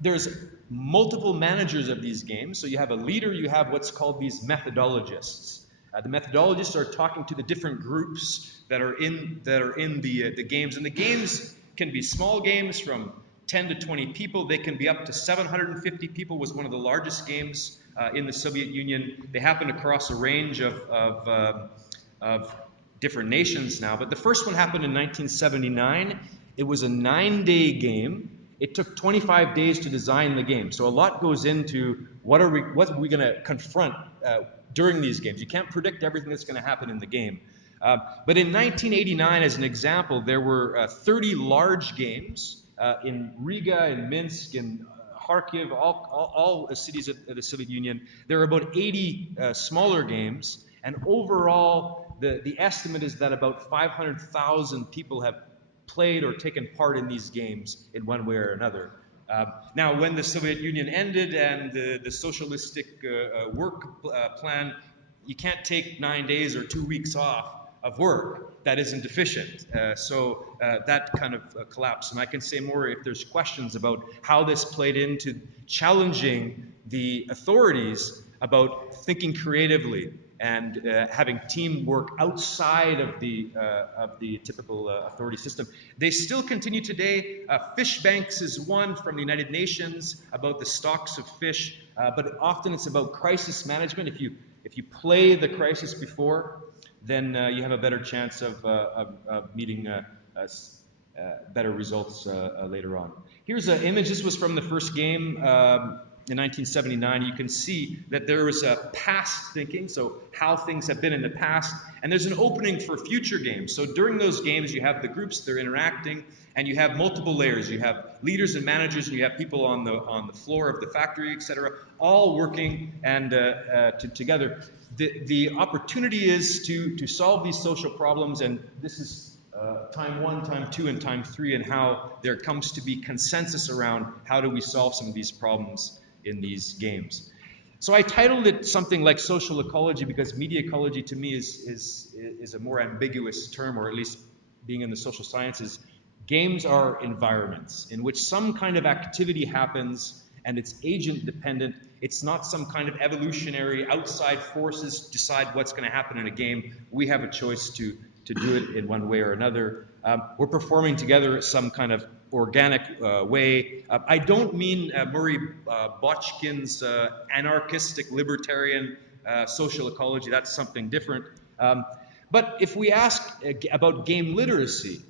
There's multiple managers of these games. So you have a leader, you have what's called these methodologists. The methodologists are talking to the different groups that are in the games. And the games can be small games from 10 to 20 people. They can be up to 750 people, was one of the largest games in the Soviet Union. They happen across a range of different nations now. But the first one happened in 1979. It was a 9-day game. It took 25 days to design the game. So a lot goes into what are we going to confront during these games. You can't predict everything that's going to happen in the game. But in 1989, as an example, there were 30 large games in Riga, in Minsk, in Kharkiv, all cities of the Soviet Union. There are about 80 smaller games, and overall, the estimate is that about 500,000 people have played or taken part in these games in one way or another. Now, when the Soviet Union ended and the socialistic work plan, you can't take 9 days or 2 weeks off of work. That isn't efficient. So that kind of collapsed. And I can say more if there's questions about how this played into challenging the authorities about thinking creatively and having teamwork outside of the typical authority system. They still continue today. Fish banks is one from the United Nations about the stocks of fish, but often it's about crisis management. If you play the crisis before, then you have a better chance of meeting better results later on. Here's an image. This was from the first game in 1979. You can see that there was a past thinking, so how things have been in the past, and there's an opening for future games. So during those games, you have the groups, they're interacting, and you have multiple layers. You have leaders and managers, and you have people on the floor of the factory, etc., all working and together. The opportunity is to solve these social problems, and this is time 1, time 2, and time 3, and how there comes to be consensus around how do we solve some of these problems in these games. So I titled it something like social ecology because media ecology to me is a more ambiguous term, or at least being in the social sciences. Games are environments in which some kind of activity happens and it's agent dependent. It's not some kind of evolutionary outside forces decide what's going to happen in a game. We have a choice to do it in one way or another. We're performing together some kind of organic way. I don't mean Murray Bochkin's anarchistic libertarian social ecology. That's something different. But if we ask about game literacy,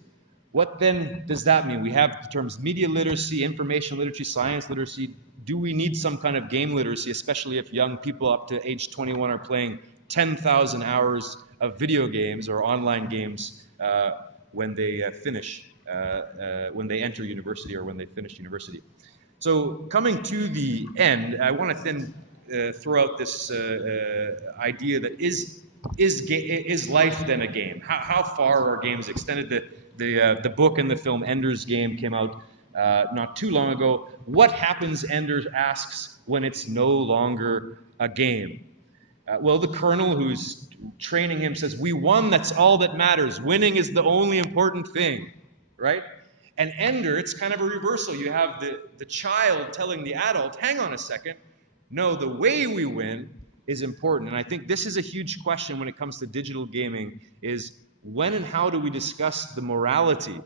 what then does that mean? We have the terms media literacy, information literacy, science literacy. Do we need some kind of game literacy, especially if young people up to age 21 are playing 10,000 hours of video games or online games when they when they enter university or when they finish university? So coming to the end, I want to then throw out this idea that is life then a game? How far are games extended? The book and the film Ender's Game came out not too long ago. What happens, Ender asks, when it's no longer a game? Well, the colonel who's training him says, we won, that's all that matters. Winning is the only important thing, right? And Ender, it's kind of a reversal. You have the child telling the adult, hang on a second, no, the way we win is important. And I think this is a huge question when it comes to digital gaming, is when and how do we discuss the morality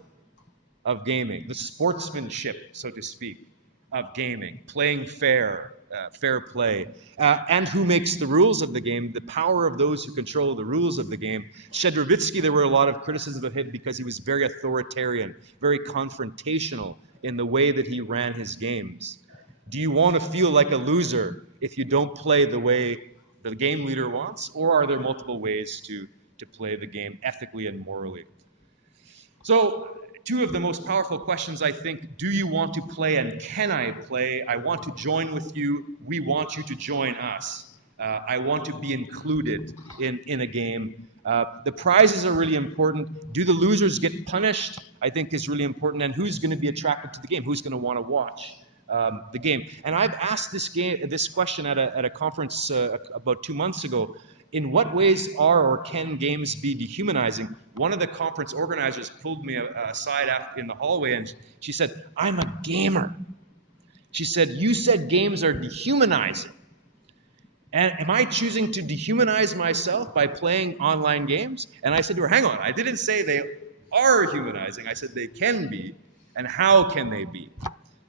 of gaming, the sportsmanship, so to speak, of gaming, playing fair, fair play, and who makes the rules of the game, the power of those who control the rules of the game. Shedrovitsky, there were a lot of criticism of him because he was very authoritarian, very confrontational in the way that he ran his games. Do you want to feel like a loser if you don't play the way the game leader wants, or are there multiple ways to play the game ethically and morally? So, two of the most powerful questions, I think: do you want to play and can I play? I want to join with you. We want you to join us. I want to be included in a game. The prizes are really important. Do the losers get punished? I think is really important. And who's going to be attracted to the game? Who's going to want to watch the game? And I've asked this question at a conference about 2 months ago. In what ways are or can games be dehumanizing? One of the conference organizers pulled me aside in the hallway and she said, I'm a gamer. She said, "You said games are dehumanizing. And am I choosing to dehumanize myself by playing online games?" And I said to her, "Hang on, I didn't say they are humanizing. I said they can be. And how can they be?"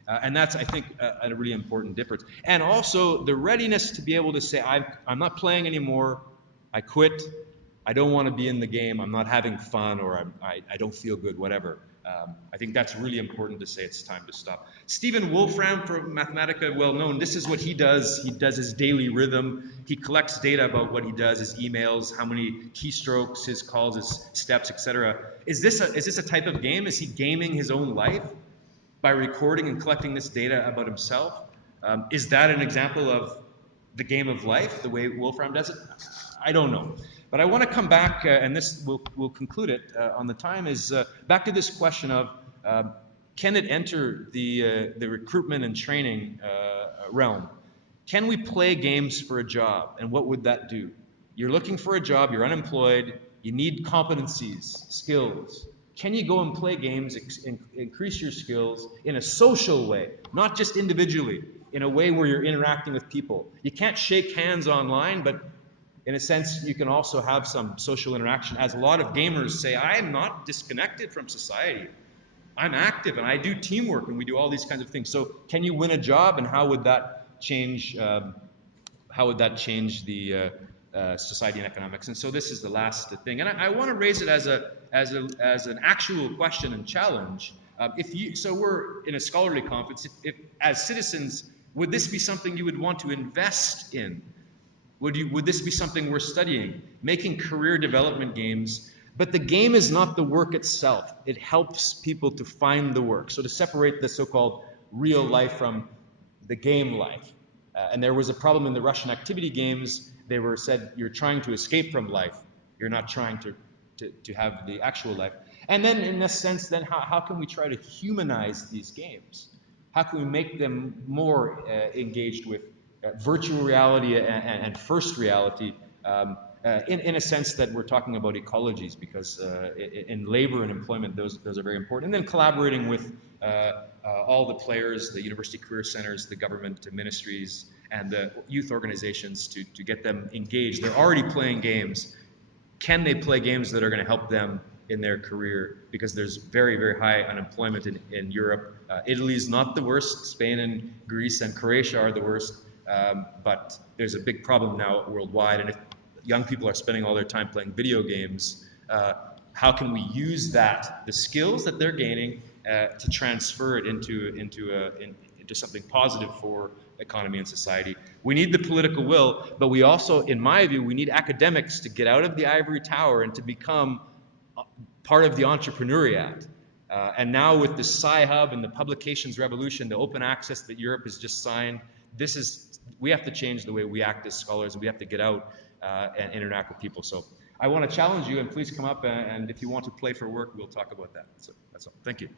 And that's, I think, a really important difference. And also the readiness to be able to say, I'm not playing anymore, I quit, I don't want to be in the game, I'm not having fun, or I don't feel good, whatever. I think that's really important to say it's time to stop. Stephen Wolfram from Mathematica, well known, this is what he does. He does his daily rhythm. He collects data about what he does, his emails, how many keystrokes, his calls, his steps, etc. Is this a type of game? Is he gaming his own life by recording and collecting this data about himself? Is that an example of the game of life, the way Wolfram does it? I don't know. But I want to come back, and this will conclude it on the time, is back to this question of can it enter the recruitment and training realm? Can we play games for a job, and what would that do? You're looking for a job, you're unemployed, you need competencies, skills. Can you go and play games, increase your skills in a social way, not just individually, in a way where you're interacting with people? You can't shake hands online, but in a sense, you can also have some social interaction. As a lot of gamers say, I am not disconnected from society. I'm active and I do teamwork and we do all these kinds of things. So can you win a job, and how would that change the society and economics? And so this is the last thing. And I want to raise it as an actual question and challenge. So we're in a scholarly conference. If as citizens, would this be something you would want to invest in? Would this be something we're studying? Making career development games, but the game is not the work itself. It helps people to find the work. So to separate the so-called real life from the game life. And there was a problem in the Russian activity games. They were said, you're trying to escape from life. You're not trying to have the actual life. And then in this sense, then how can we try to humanize these games? How can we make them more engaged with virtual reality and first reality, in a sense that we're talking about ecologies, because in labor and employment, those are very important. And then collaborating with all the players, the university career centers, the government ministries, and the youth organizations to get them engaged. They're already playing games. Can they play games that are going to help them in their career? Because there's very, very high unemployment in Europe. Italy is not the worst. Spain and Greece and Croatia are the worst. But there's a big problem now worldwide, and if young people are spending all their time playing video games, how can we use the skills that they're gaining, to transfer it into something positive for economy and society? We need the political will, but we also, in my view, we need academics to get out of the ivory tower and to become part of the entrepreneuriat. And now with the Sci-Hub and the publications revolution, the open access that Europe has just signed, we have to change the way we act as scholars. We have to get out and interact with people. So I want to challenge you, and please come up, and if you want to play for work, we'll talk about that. So that's all. Thank you.